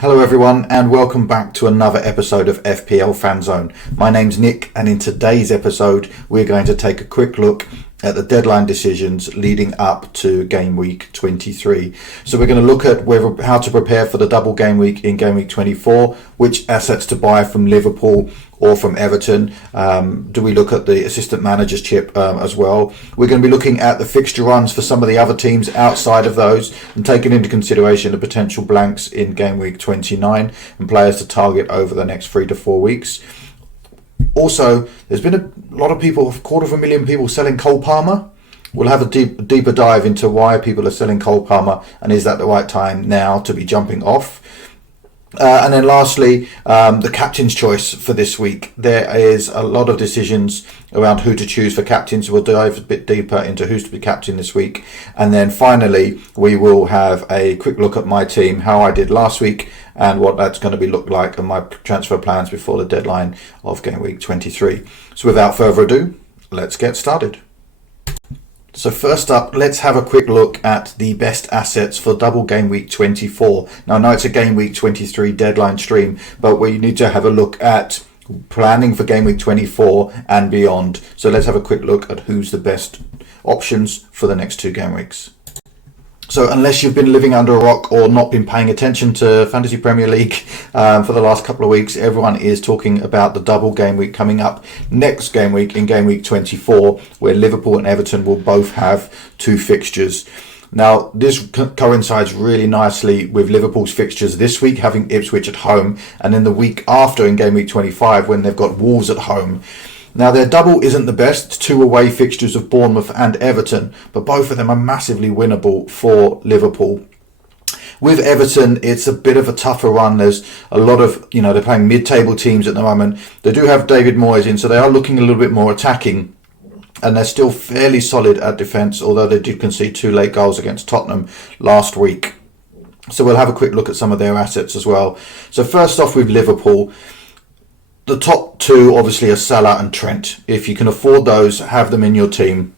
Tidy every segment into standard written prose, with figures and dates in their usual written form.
Hello everyone and welcome back to another episode of FPL Fanzone. My name's Nick and in today's episode we're going to take a quick look at the deadline decisions leading up to game week 23. So we're going to look at how to prepare for the double game week in game week 24, which assets to buy from Liverpool or from Everton. Do we look at the assistant manager's chip as well? We're going to be looking at the fixture runs for some of the other teams outside of those and taking into consideration the potential blanks in game week 29 and players to target over the next 3 to 4 weeks. Also, there's been a lot of people, a 250,000 people selling Cole Palmer. We'll have a deeper dive into why people are selling Cole Palmer and is that the right time now to be jumping off. And then lastly, the captain's choice for this week. There is a lot of decisions around who to choose for captains. We'll dive a bit deeper into who's to be captain this week. And then finally, we will have a quick look at my team, how I did last week, and what that's going to be look like and my transfer plans before the deadline of game week 23. So without further ado, let's get started. So first up, let's have a quick look at the best assets for double game week 24. Now I know it's a game week 23 deadline stream, but we need to have a look at planning for game week 24 and beyond. So let's have a quick look at who's the best options for the next 2 game weeks. So unless you've been living under a rock or not been paying attention to Fantasy Premier League for the last couple of weeks, everyone is talking about the double game week coming up next game week in game week 24, where Liverpool and Everton will both have 2 fixtures. Now, this coincides really nicely with Liverpool's fixtures this week, having Ipswich at home, and then the week after in game week 25 when they've got Wolves at home. Now, their double isn't the best, 2 away fixtures of Bournemouth and Everton, but both of them are massively winnable for Liverpool. With Everton, it's a bit of a tougher run. There's a lot of, they're playing mid-table teams at the moment. They do have David Moyes in, so they are looking a little bit more attacking. And they're still fairly solid at defence, although they did concede 2 late goals against Tottenham last week. So we'll have a quick look at some of their assets as well. So first off with Liverpool, the top 2 obviously are Salah and Trent. If you can afford those, have them in your team,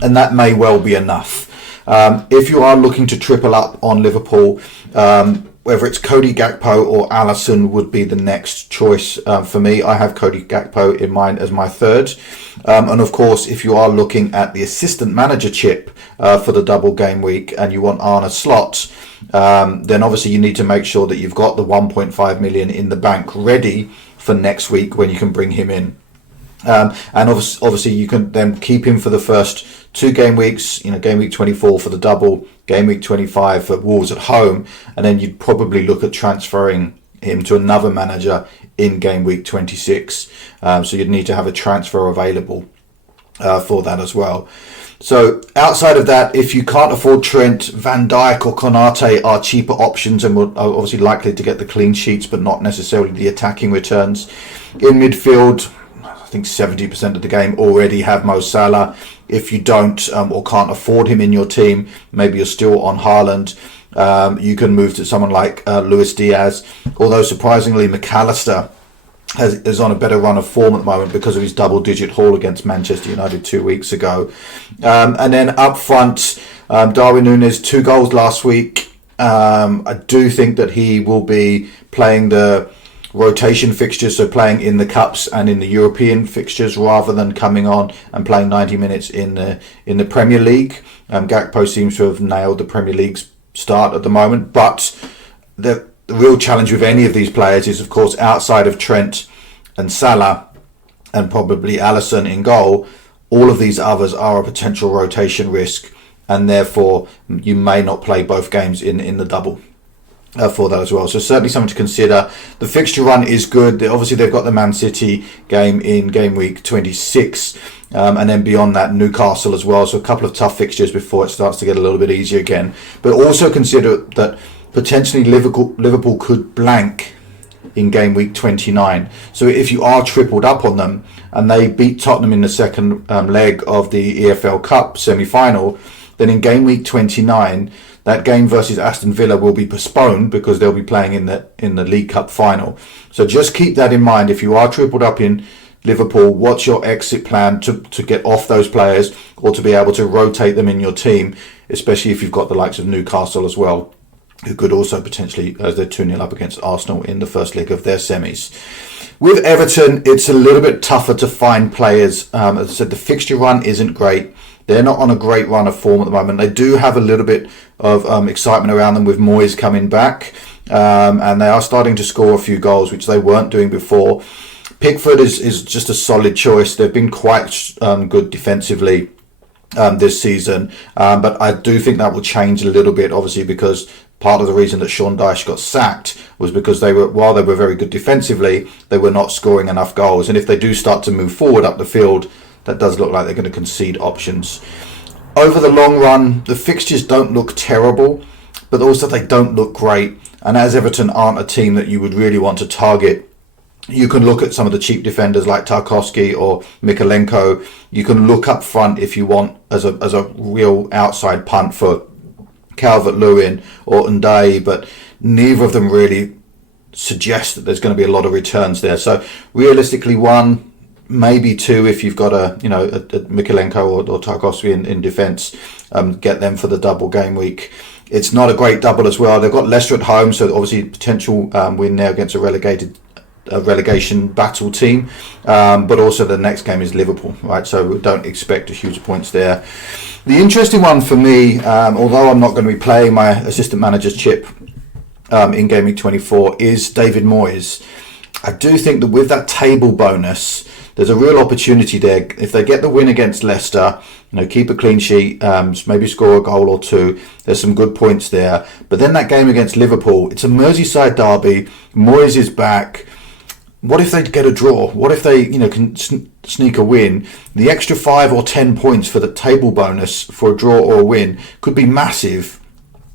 and that may well be enough. If you are looking to triple up on Liverpool, whether it's Cody Gakpo or Alisson would be the next choice for me. I have Cody Gakpo in mind as my third. And of course, if you are looking at the assistant manager chip for the double game week and you want Arne Slot, then obviously you need to make sure that you've got the 1.5 million in the bank ready for next week when you can bring him in. And obviously you can then keep him for the first 2 game weeks, game week 24 for the double, game week 25 for Wolves at home, and then you'd probably look at transferring him to another manager in game week 26. So you'd need to have a transfer available for that as well. So outside of that, if you can't afford Trent, Van Dijk or Konate are cheaper options and are obviously likely to get the clean sheets, but not necessarily the attacking returns. In midfield, I think 70% of the game already have Mo Salah. If you don't or can't afford him in your team, maybe you're still on Haaland. You can move to someone like Luis Diaz, although surprisingly McAllister is on a better run of form at the moment because of his double-digit haul against Manchester United 2 weeks ago. And then up front, Darwin Núñez, 2 goals last week. I do think that he will be playing the rotation fixtures, so playing in the cups and in the European fixtures rather than coming on and playing 90 minutes in the Premier League. Gakpo seems to have nailed the Premier League's start at the moment, but the real challenge with any of these players is, of course, outside of Trent and Salah and probably Alisson in goal, all of these others are a potential rotation risk, and therefore you may not play both games in the double for that as well. So certainly something to consider. The fixture run is good. Obviously they've got the Man City game in game week 26, and then beyond that Newcastle as well. So a couple of tough fixtures before it starts to get a little bit easier again. But also consider that potentially Liverpool could blank in game week 29. So if you are tripled up on them and they beat Tottenham in the second leg of the EFL Cup semi-final, then in game week 29 that game versus Aston Villa will be postponed because they'll be playing in the League Cup final. So just keep that in mind. If you are tripled up in Liverpool, what's your exit plan to get off those players or to be able to rotate them in your team, especially if you've got the likes of Newcastle as well. who could also potentially, as they're 2-0 up against Arsenal in the first leg of their semis. With Everton, it's a little bit tougher to find players. As I said, the fixture run isn't great. They're not on a great run of form at the moment. They do have a little bit of excitement around them with Moyes coming back. And they are starting to score a few goals, which they weren't doing before. Pickford is just a solid choice. They've been quite good defensively this season. But I do think that will change a little bit, obviously, because part of the reason that Sean Dyche got sacked was because while they were very good defensively, they were not scoring enough goals. And if they do start to move forward up the field, that does look like they're going to concede options. Over the long run, the fixtures don't look terrible, but also they don't look great. And as Everton aren't a team that you would really want to target, you can look at some of the cheap defenders like Tarkowski or Mikolenko. You can look up front if you want as a real outside punt for Calvert-Lewin or Ndai, but neither of them really suggest that there's going to be a lot of returns there. So realistically, one, maybe two, if you've got a Mikolenko or Tarkowski in defence, get them for the double game week. It's not a great double as well. They've got Leicester at home, so obviously potential win there against a relegation battle team, but also the next game is Liverpool, right? So we don't expect a huge points there. The interesting one for me, although I'm not going to be playing my assistant manager's chip in Game Week 24, is David Moyes. I do think that with that table bonus, there's a real opportunity there. If they get the win against Leicester, keep a clean sheet, maybe score a goal or two, there's some good points there. But then that game against Liverpool, it's a Merseyside derby, Moyes is back. What if they get a draw? What if they, can sneak a win? The extra 5 or 10 points for the table bonus for a draw or a win could be massive.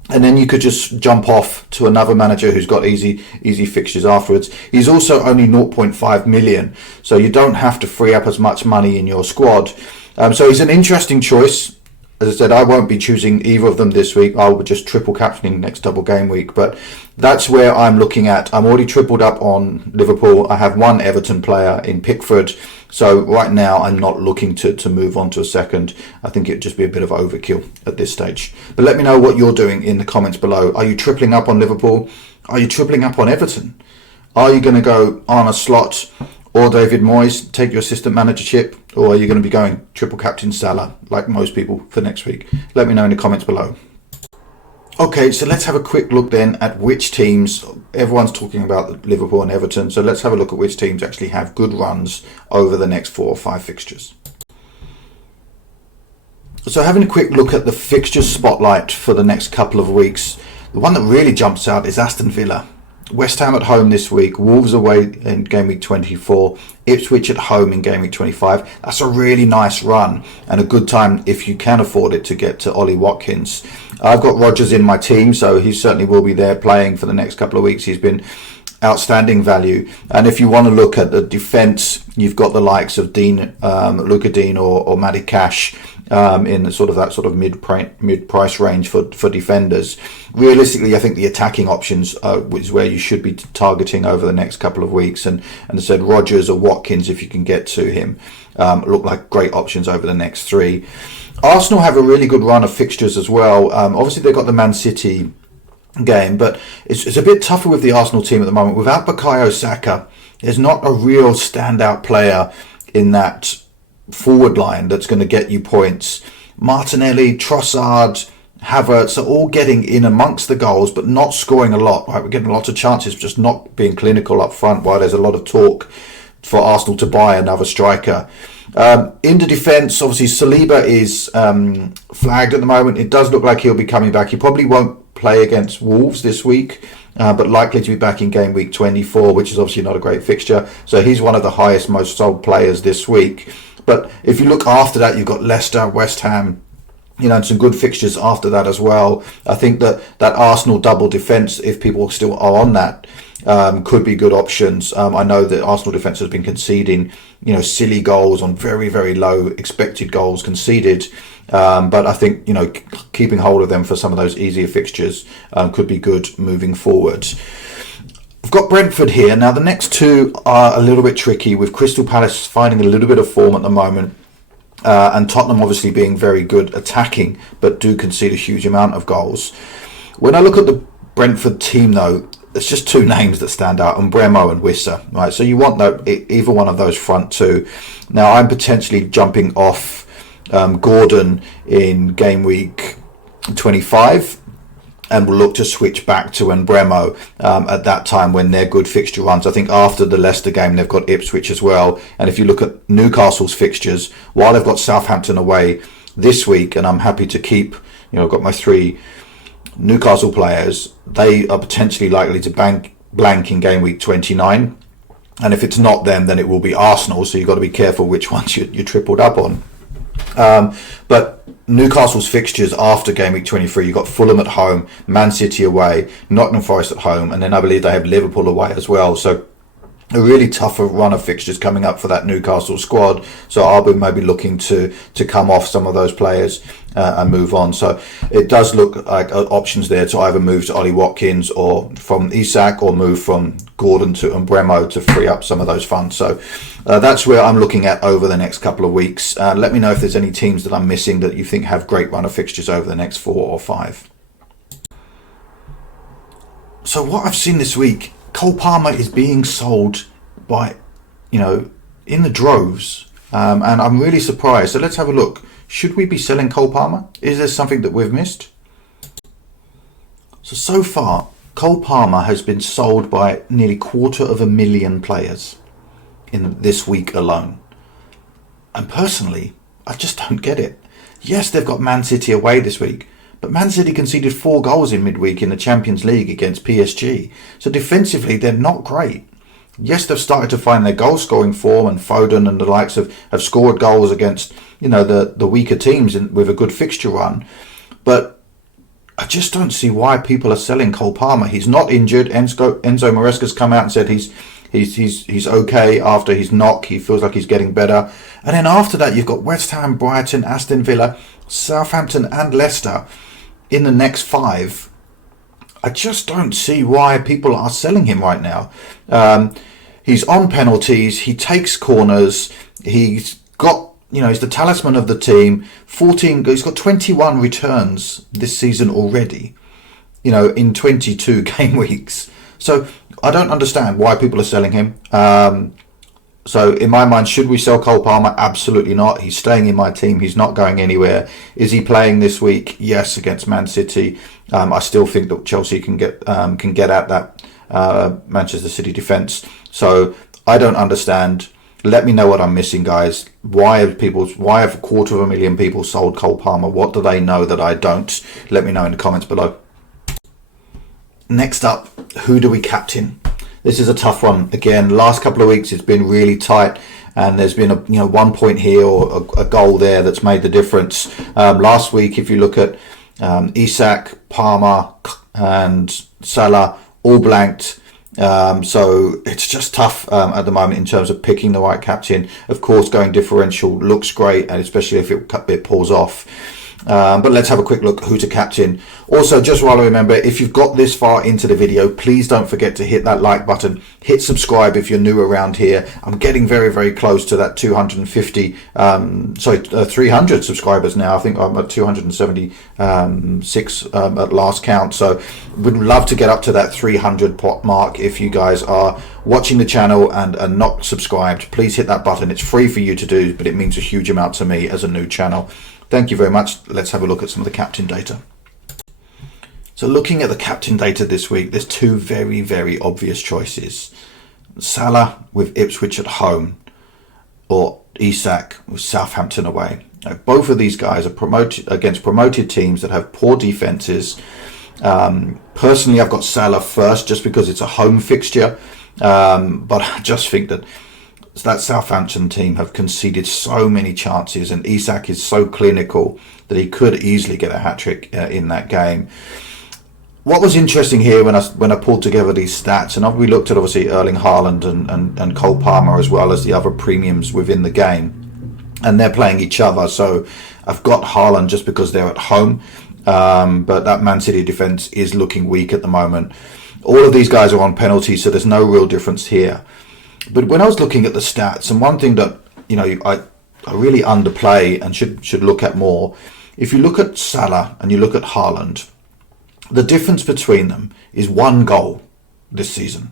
And then you could just jump off to another manager who's got easy fixtures afterwards. He's also only 0.5 million, so you don't have to free up as much money in your squad. So he's an interesting choice. As I said, I won't be choosing either of them this week. I will just triple captaining next double game week. But that's where I'm looking at. I'm already tripled up on Liverpool. I have one Everton player in Pickford. So right now I'm not looking to move on to a second. I think it'd just be a bit of overkill at this stage. But let me know what you're doing in the comments below. Are you tripling up on Liverpool? Are you tripling up on Everton? Are you going to go on a slot or David Moyes, take your assistant manager chip, or are you going to be going triple captain Salah like most people for next week? Let me know in the comments below. Okay, so let's have a quick look then at which teams. Everyone's talking about Liverpool and Everton, so let's have a look at which teams actually have good runs over the next 4 or 5 fixtures. So having a quick look at the fixture spotlight for the next couple of weeks, the one that really jumps out is Aston Villa. West Ham at home this week, Wolves away in Game Week 24, Ipswich at home in Game Week 25. That's a really nice run and a good time, if you can afford it, to get to Ollie Watkins. I've got Rodgers in my team, so he certainly will be there playing for the next couple of weeks. He's been outstanding value. And if you want to look at the defence, you've got the likes of Luca Dean or Matty Cash in that mid-price range for defenders. Realistically, I think the attacking options is where you should be targeting over the next couple of weeks. And I said Rodgers or Watkins, if you can get to him, look like great options over the next 3. Arsenal have a really good run of fixtures as well. Obviously, they've got the Man City game, but it's a bit tougher with the Arsenal team at the moment. Without Bukayo Saka, there's not a real standout player in that forward line that's going to get you points. Martinelli, Trossard, Havertz are all getting in amongst the goals, but not scoring a lot. Right, we're getting lots of chances, just not being clinical up front. While there's a lot of talk for Arsenal to buy another striker. In the defence, obviously Saliba is flagged at the moment. It does look like he'll be coming back. He probably won't play against Wolves this week, but likely to be back in Game Week 24, which is obviously not a great fixture. So he's one of the highest, most sold players this week. But if you look after that, you've got Leicester, West Ham, and some good fixtures after that as well. I think that Arsenal double defence, if people still are on that, could be good options. I know that Arsenal defence has been conceding, silly goals on very, very low expected goals conceded. But I think, keeping hold of them for some of those easier fixtures could be good moving forward. I've got Brentford here. Now, the next 2 are a little bit tricky, with Crystal Palace finding a little bit of form at the moment. And Tottenham obviously being very good attacking, but do concede a huge amount of goals. When I look at the Brentford team, though, there's just two names that stand out, Bremo and Wissa, right? So you want either one of those front two. Now, I'm potentially jumping off Gordon in game week 25, and we'll look to switch back to Bremo at that time when they're good fixture runs. I think after the Leicester game, they've got Ipswich as well. And if you look at Newcastle's fixtures, while they've got Southampton away this week, and I'm happy to keep, I've got my three Newcastle players, they are potentially likely to blank in game week 29. And if it's not them, then it will be Arsenal. So you've got to be careful which ones you tripled up on. But Newcastle's fixtures after game week 23, you've got Fulham at home, Man City away, Nottingham Forest at home, and then I believe they have Liverpool away as well. So a really tough run of fixtures coming up for that Newcastle squad. So I'll be maybe looking to come off some of those players and move on. So it does look like options there to either move to Ollie Watkins or from Isak, or move from Gordon to Bremo to free up some of those funds. So that's where I'm looking at over the next couple of weeks. Let me know if there's any teams that I'm missing that you think have great run of fixtures over the next 4 or 5. So what I've seen this week, Cole Palmer is being sold by, in the droves, and I'm really surprised. So let's have a look. Should we be selling Cole Palmer? Is there something that we've missed? So far, Cole Palmer has been sold by nearly 250,000 players in this week alone. And personally, I just don't get it. Yes, they've got Man City away this week, but Man City conceded 4 goals in midweek in the Champions League against PSG. So defensively, they're not great. Yes, they've started to find their goal scoring form, and Foden and the likes have scored goals against, the weaker teams with a good fixture run. But I just don't see why people are selling Cole Palmer. He's not injured. Enzo Maresca's come out and said he's okay after his knock. He feels like he's getting better. And then after that, you've got West Ham, Brighton, Aston Villa, Southampton and Leicester in the next 5. I just don't see why people are selling him right now. He's on penalties. He takes corners. He's got, he's the talisman of the team. He's got 21 returns this season already, in 22 game weeks. So I don't understand why people are selling him. So in my mind, should we sell Cole Palmer? Absolutely not. He's staying in my team. He's not going anywhere. Is he playing this week? Yes, against Man City. I still think that Chelsea can get at that Manchester City defence. So I don't understand. Let me know what I'm missing, guys. Why have 250,000 people sold Cole Palmer? What do they know that I don't? Let me know in the comments below. Next up, who do we captain? This is a tough one. Again, last couple of weeks it's been really tight, and there's been a 1 point here or a goal there that's made the difference. Last week, if you look at Isak, Palmer, and Salah, all blanked. So it's just tough at the moment in terms of picking the right captain. Of course, going differential looks great, and especially if it pulls off. But let's have a quick look who to captain. Also, just while I remember, if you've got this far into the video, please don't forget to hit that like button. Hit subscribe if you're new around here. I'm getting very, very close to that 300 subscribers now. I think I'm at 276 at last count. So would love to get up to that 300 pot mark. If you guys are watching the channel and are not subscribed, please hit that button. It's free for you to do, but it means a huge amount to me as a new channel. Thank you very much. Let's have a look at some of the captain data. So looking at the captain data this week, there's 2 very, very obvious choices. Salah with Ipswich at home, or Isak with Southampton away. Now, both of these guys are promoted against promoted teams that have poor defences. Personally, I've got Salah first just because it's a home fixture, but I just think that Southampton team have conceded so many chances, and Isak is so clinical that he could easily get a hat-trick in that game. What was interesting here when I pulled together these stats, and we looked at obviously Erling Haaland and Cole Palmer as well as the other premiums within the game, and they're playing each other. So I've got Haaland just because they're at home, but that Man City defence is looking weak at the moment. All of these guys are on penalties, so there's no real difference here. But when I was looking at the stats, and one thing that I really underplay and should look at more, if you look at Salah and you look at Haaland, The difference between them is 1 goal this season.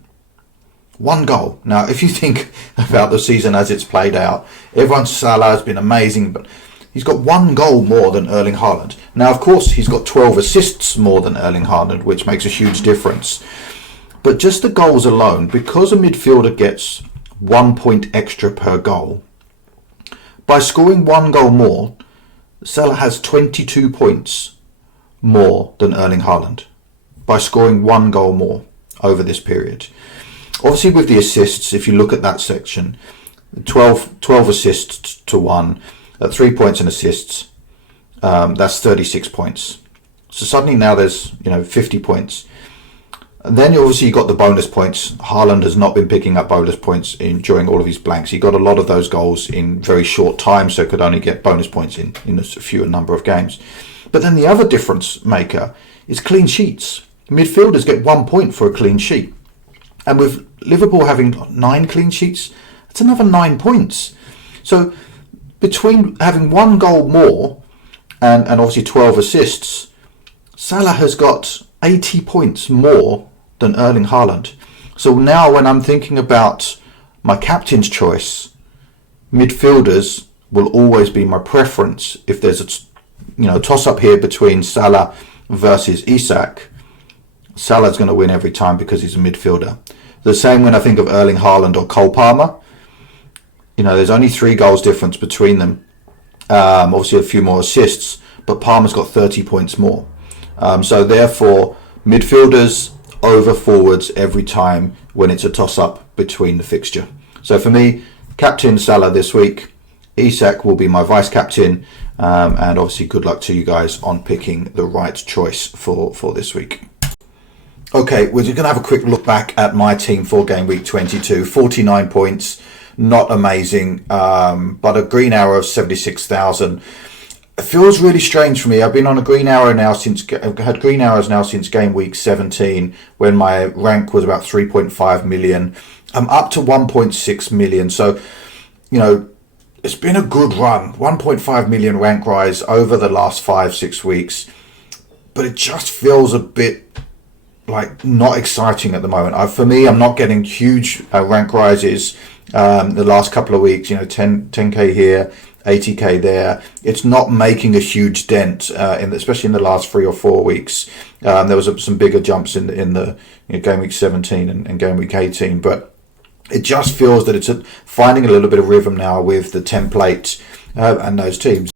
1 goal. Now, if you think about the season as it's played out, everyone's Salah has been amazing, but he's got 1 goal more than Erling Haaland. Now, of course, he's got 12 assists more than Erling Haaland, which makes a huge difference. But just the goals alone, because a midfielder gets 1 point extra per goal, by scoring 1 goal more, Salah has 22 points more than Erling Haaland by scoring 1 goal more over this period. Obviously, with the assists, if you look at that section, 12 assists to 1, at 3 points and assists, that's 36 points. So suddenly now there's 50 points. And then you got the bonus points. Haaland has not been picking up bonus points during all of his blanks. He got a lot of those goals in very short time, so could only get bonus points in a fewer number of games. But then the other difference maker is clean sheets. Midfielders get 1 point for a clean sheet. And with Liverpool having 9 clean sheets, that's another 9 points. So between having 1 goal more and obviously 12 assists, Salah has got 80 points more than Erling Haaland. So now when I'm thinking about my captain's choice, midfielders will always be my preference. If there's a toss-up here between Salah versus Isak, Salah's going to win every time because he's a midfielder. The same when I think of Erling Haaland or Cole Palmer. There's only 3 goals difference between them. Obviously a few more assists, but Palmer's got 30 points more. So therefore, midfielders over forwards every time when it's a toss-up between the fixture. So for me, captain Salah this week. Isak will be my vice-captain. And obviously good luck to you guys on picking the right choice for this week. Okay, we're just going to have a quick look back at my team for game week 22. 49 points, not amazing, but a green arrow of 76,000. It feels really strange for me. I've been on a green arrow now I've had green arrows now since game week 17, when my rank was about 3.5 million. I'm up to 1.6 million. So, it's been a good run. 1.5 million rank rise over the last 5-6 weeks. But it just feels a bit not exciting at the moment. For me, I'm not getting huge rank rises the last couple of weeks. 10k here, 80k there. It's not making a huge dent, especially in the last 3 or 4 weeks. There was some bigger jumps in the game week 17 and game week 18, but it just feels that it's finding a little bit of rhythm now with the template and those teams.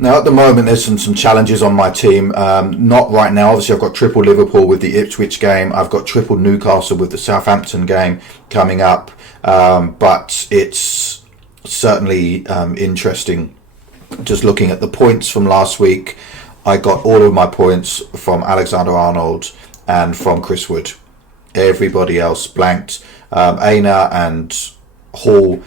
Now, at the moment, there's some challenges on my team. Not right now. Obviously, I've got triple Liverpool with the Ipswich game. I've got triple Newcastle with the Southampton game coming up. But it's certainly interesting. Just looking at the points from last week, I got all of my points from Alexander-Arnold and from Chris Wood. Everybody else blanked. Aina and Hall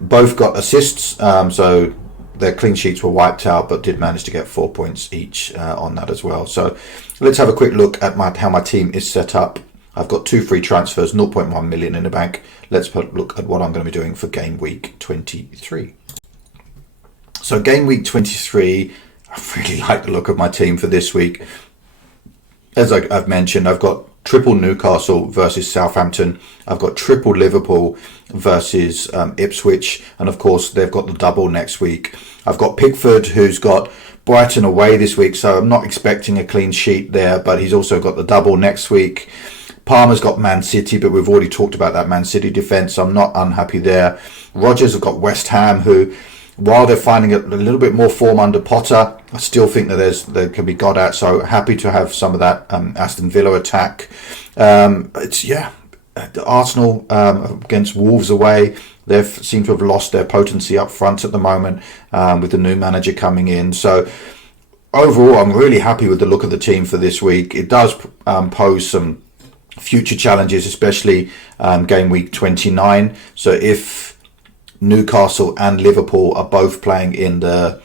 both got assists. So their clean sheets were wiped out, but did manage to get 4 points each on that as well. So let's have a quick look at how my team is set up. I've got 2 free transfers, 0.1 million in the bank. Let's look at what I'm going to be doing for game week 23. So game week 23, I really like the look of my team for this week. As I've mentioned, I've got triple Newcastle versus Southampton. I've got triple Liverpool versus Ipswich. And of course, they've got the double next week. I've got Pickford, who's got Brighton away this week. So I'm not expecting a clean sheet there, but he's also got the double next week. Palmer's got Man City, but we've already talked about that Man City defence. I'm not unhappy there. Rodgers have got West Ham, who, while they're finding a little bit more form under Potter, I still think that there can be got at. So happy to have some of that Aston Villa attack. Arsenal against Wolves away. They seem to have lost their potency up front at the moment with the new manager coming in. So overall, I'm really happy with the look of the team for this week. It does pose some future challenges, especially game week 29. So if Newcastle and Liverpool are both playing in the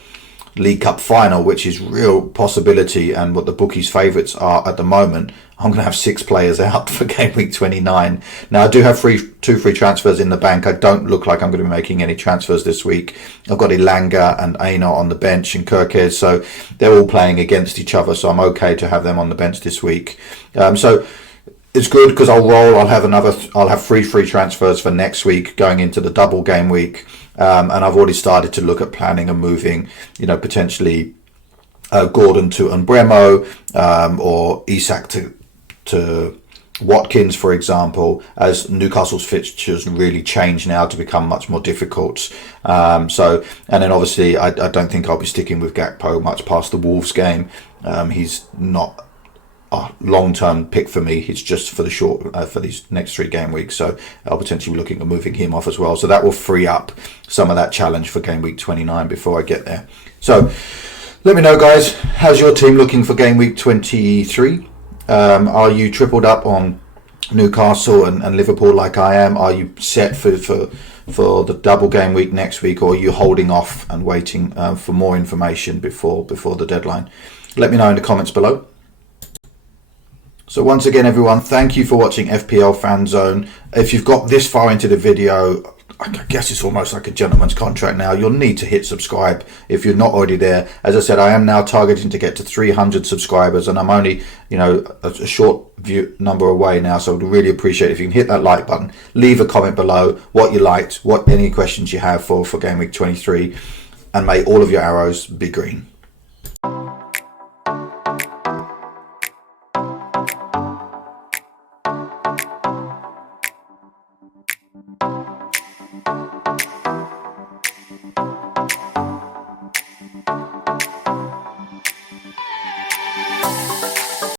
League Cup final, which is real possibility and what the bookies' favourites are at the moment, I'm going to have 6 players out for game week 29. Now, I do have two free transfers in the bank. I don't look like I'm going to be making any transfers this week. I've got Elanga and Aina on the bench and Kirkes, so they're all playing against each other, so I'm okay to have them on the bench this week. So it's good because I'll roll. I'll have 3 free transfers for next week going into the double game week, and I've already started to look at planning and moving, potentially Gordon to Umbremo, or Isak to Watkins, for example, as Newcastle's fixtures really change now to become much more difficult. And then obviously I don't think I'll be sticking with Gakpo much past the Wolves game. He's not a long-term pick for me. He's just for the short for these next 3 game weeks, so I'll potentially be looking at moving him off as well. So that will free up some of that challenge for game week 29 before I get there. So let me know, guys, how's your team looking for game week 23? Are you tripled up on Newcastle and Liverpool like I am? Are you set for the double game week next week, or are you holding off and waiting for more information before the deadline? Let me know in the comments below. So once again, everyone, thank you for watching FPL Fanzone. If you've got this far into the video, I guess it's almost like a gentleman's contract now. You'll need to hit subscribe if you're not already there. As I said, I am now targeting to get to 300 subscribers, and I'm only, a short number away now. So I'd really appreciate it if you can hit that like button, leave a comment below what you liked, any questions you have for game week 23, and may all of your arrows be green.